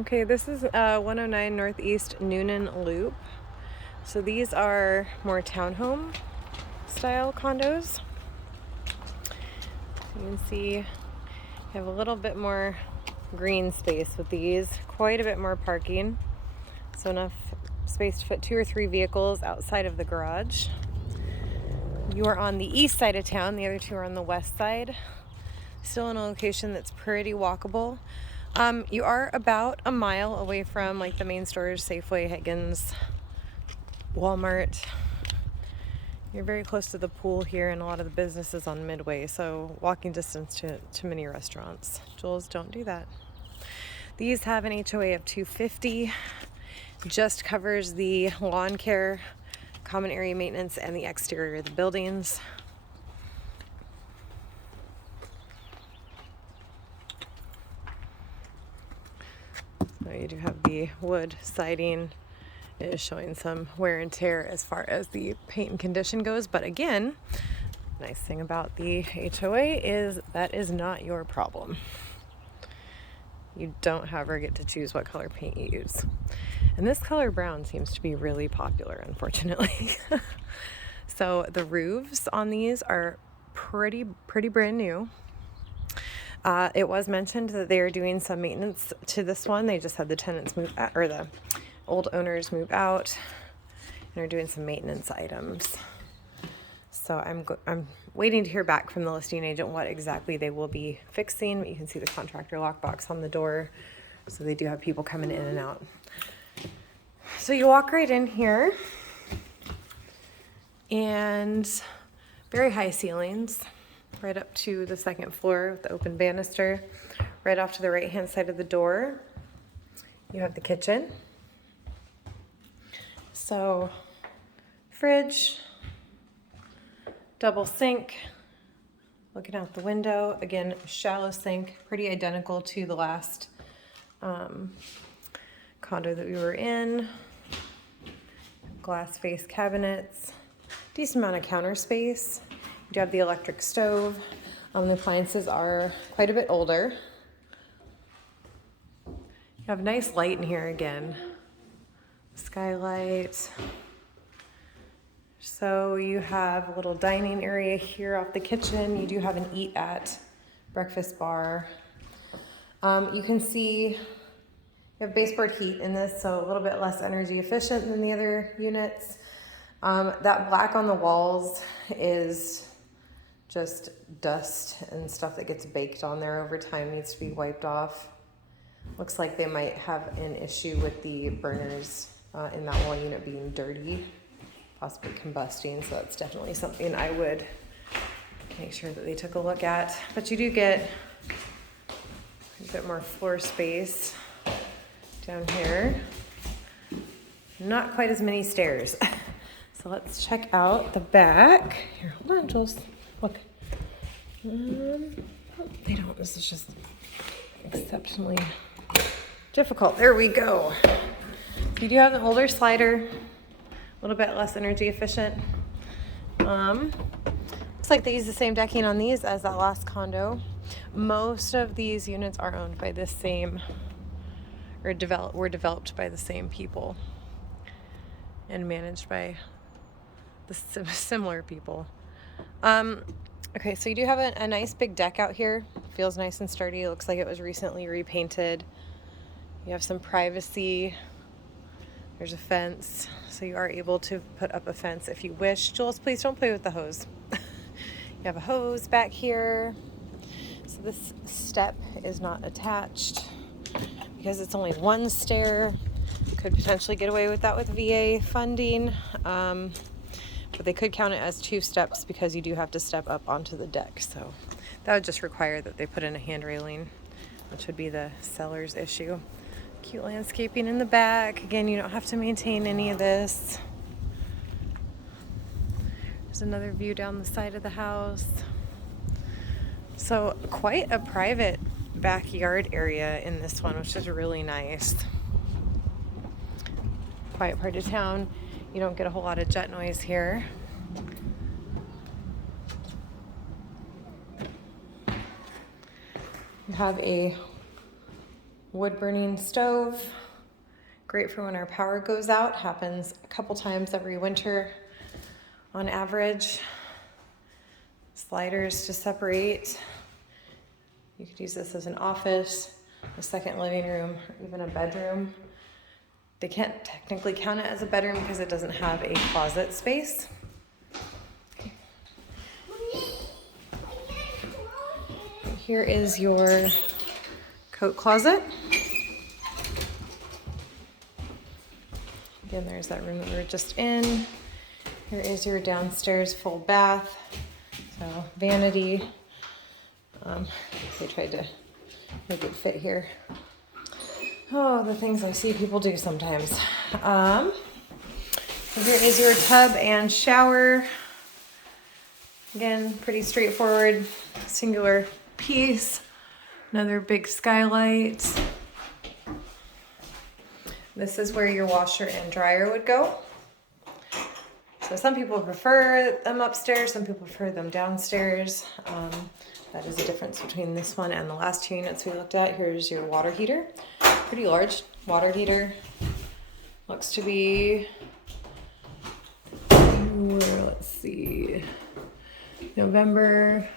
Okay, this is 109 Northeast Nunan Loop. So these are more townhome style condos. You can see you have a little bit more green space with these, quite a bit more parking. So enough space to put 2 or 3 vehicles outside of the garage. You are on the east side of town, the other two are on the west side. Still in a location that's pretty walkable. You are about a mile away from like the main stores, Safeway, Higgins, Walmart. You're very close to the pool here and a lot of the businesses on Midway, so walking distance to many restaurants. Jules, don't do that. These have an HOA of $250. Just covers the lawn care, common area maintenance, and the exterior of the buildings. So you do have the wood siding. It is showing some wear and tear as far as the paint and condition goes, but again, nice thing about the HOA is that is not your problem. You don't ever get to choose what color paint you use. And this color brown seems to be really popular, unfortunately. So the roofs on these are pretty brand new. It was mentioned that they are doing some maintenance to this one. They just had the tenants move out, or the old owners move out, and are doing some maintenance items. So I'm waiting to hear back from the listing agent what exactly they will be fixing. You can see the contractor lockbox on the door, so they do have people coming in and out. So you walk right in here, and very high ceilings, right up to the second floor with the open banister. Right off to the right-hand side of the door, you have the kitchen. So, fridge, double sink, looking out the window. Again, shallow sink, pretty identical to the last condo that we were in. Glass face cabinets, decent amount of counter space. You do have the electric stove. The appliances are quite a bit older. You have nice light in here again. Skylight. So you have a little dining area here off the kitchen. You do have an eat at breakfast bar. You can see you have baseboard heat in this, so a little bit less energy efficient than the other units. That black on the walls is just dust and stuff that gets baked on there over time, needs to be wiped off. Looks like they might have an issue with the burners in that one unit being dirty, possibly combusting, so that's definitely something I would make sure that they took a look at. But you do get a bit more floor space down here. Not quite as many stairs. So let's check out the back. Here, hold on, Jules. Look. Oh, they don't. This is just exceptionally difficult. There we go. You do have an older slider, a little bit less energy efficient. Looks like they use the same decking on these as that last condo. Most of these units are owned by the same, or were developed by the same people and managed by the similar people. Okay, so you do have a nice big deck out here. Feels nice and sturdy. It looks like it was recently repainted. You have some privacy. There's a fence, so you are able to put up a fence if you wish. Jules, please don't play with the hose. You have a hose back here. So this step is not attached because it's only one stair. Could potentially get away with that with VA funding. But they could count it as 2 steps because you do have to step up onto the deck. So that would just require that they put in a hand railing, which would be the seller's issue. Cute landscaping in the back. Again, you don't have to maintain any of this. There's another view down the side of the house. So quite a private backyard area in this one, which is really nice. Quiet part of town. You don't get a whole lot of jet noise here. You have a wood burning stove. Great for when our power goes out. Happens a couple times every winter on average. Sliders to separate. You could use this as an office, a second living room, or even a bedroom. They can't technically count it as a bedroom because it doesn't have a closet space. Here is your coat closet. Again, there's that room that we were just in. Here is your downstairs full bath. So vanity. They tried to make it fit here. Oh, the things I see people do sometimes. So here is your tub and shower. Again, pretty straightforward, singular piece. Another big skylight. This is where your washer and dryer would go. So some people prefer them upstairs, some people prefer them downstairs. That is the difference between this one and the last two units we looked at. Here's your water heater. Pretty large water heater. Looks to be, let's see, November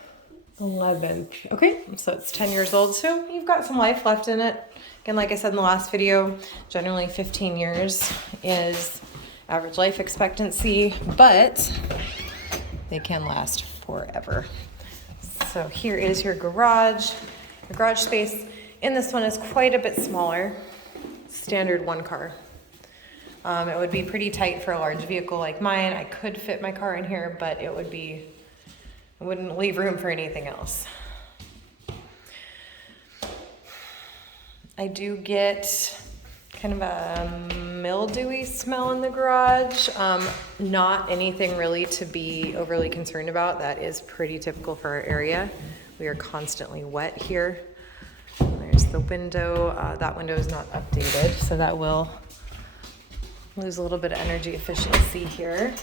11th. Okay, so it's 10 years old, so you've got some life left in it. Again, like I said in the last video, generally 15 years is average life expectancy, but they can last forever. So here is your garage. The garage space in this one is quite a bit smaller. Standard one car. It would be pretty tight for a large vehicle like mine. I could fit my car in here, but it wouldn't leave room for anything else. I do get kind of a mildewy smell in the garage. Not anything really to be overly concerned about. That is pretty typical for our area. We are constantly wet here. There's the window. That window is not updated, so that will lose a little bit of energy efficiency here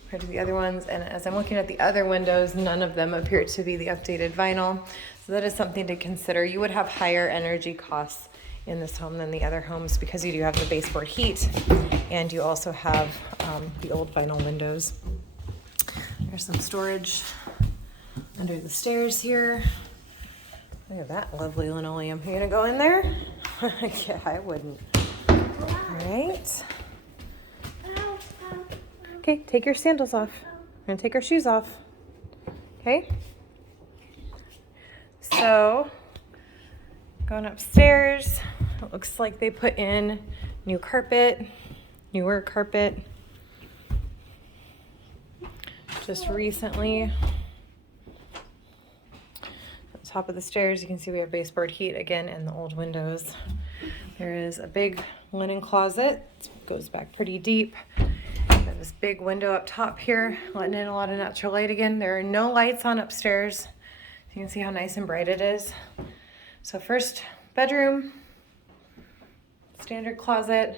compared to the other ones. And as I'm looking at the other windows, none of them appear to be the updated vinyl. So that is something to consider. You would have higher energy costs in this home than the other homes because you do have the baseboard heat and you also have the old vinyl windows. There's some storage under the stairs here. Look at that lovely linoleum. You gonna go in there? Yeah, I wouldn't. All right. Okay, take your sandals off. We're gonna take our shoes off. Okay? So, going upstairs, it looks like they put in new carpet, newer carpet, just recently. At the top of the stairs, you can see we have baseboard heat again and the old windows. There is a big linen closet. It goes back pretty deep. Got this big window up top here, letting in a lot of natural light again. There are no lights on upstairs. You can see how nice and bright it is. So first bedroom, standard closet,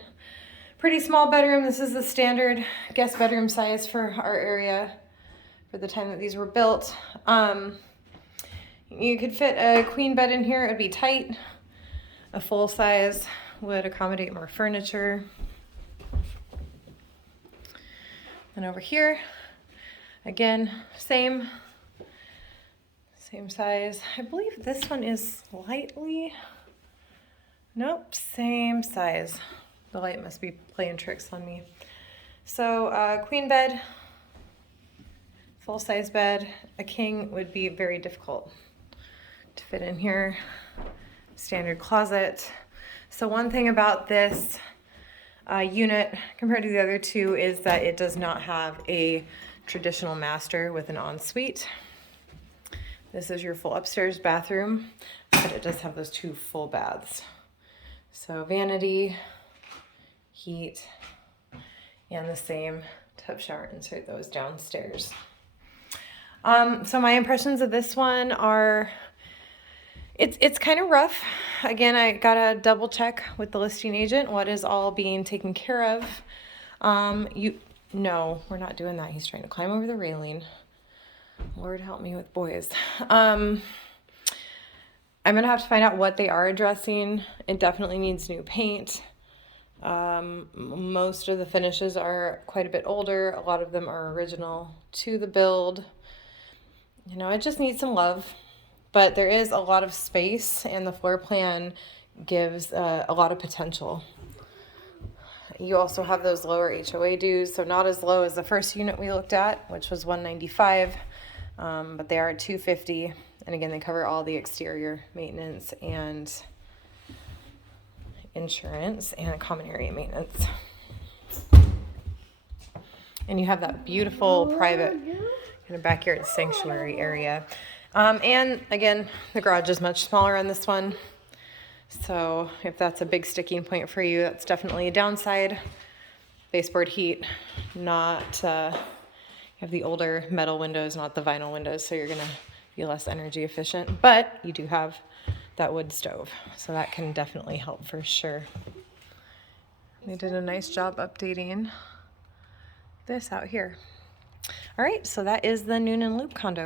pretty small bedroom. This is the standard guest bedroom size for our area for the time that these were built. You could fit a queen bed in here. It would be tight. A full size would accommodate more furniture. And over here, again, same size. I believe this one is slightly, nope, same size. The light must be playing tricks on me. So queen bed, full size bed. A king would be very difficult to fit in here. Standard closet. So one thing about this unit compared to the other two is that it does not have a traditional master with an ensuite. This is your full upstairs bathroom, but it does have those two full baths. So vanity, heat, and the same tub shower insert that was downstairs. So my impressions of this one are, it's kind of rough. Again, I gotta double check with the listing agent what is all being taken care of. No, we're not doing that. He's trying to climb over the railing. Lord help me with boys. I'm gonna have to find out what they are addressing. It definitely needs new paint. Most of the finishes are quite a bit older. A lot of them are original to the build. You know, it just needs some love, but there is a lot of space and the floor plan gives a lot of potential. You also have those lower HOA dues, so not as low as the first unit we looked at, which was $195, but they are $250. And again, they cover all the exterior maintenance and insurance and common area maintenance. And you have that beautiful private kind of backyard sanctuary area. And again, the garage is much smaller on this one. So if that's a big sticking point for you, that's definitely a downside. Baseboard heat, not, you have the older metal windows, not the vinyl windows, so you're gonna be less energy efficient, but you do have that wood stove, so that can definitely help for sure. They did a nice job updating this out here. All right, so that is the Nunan Loop condo.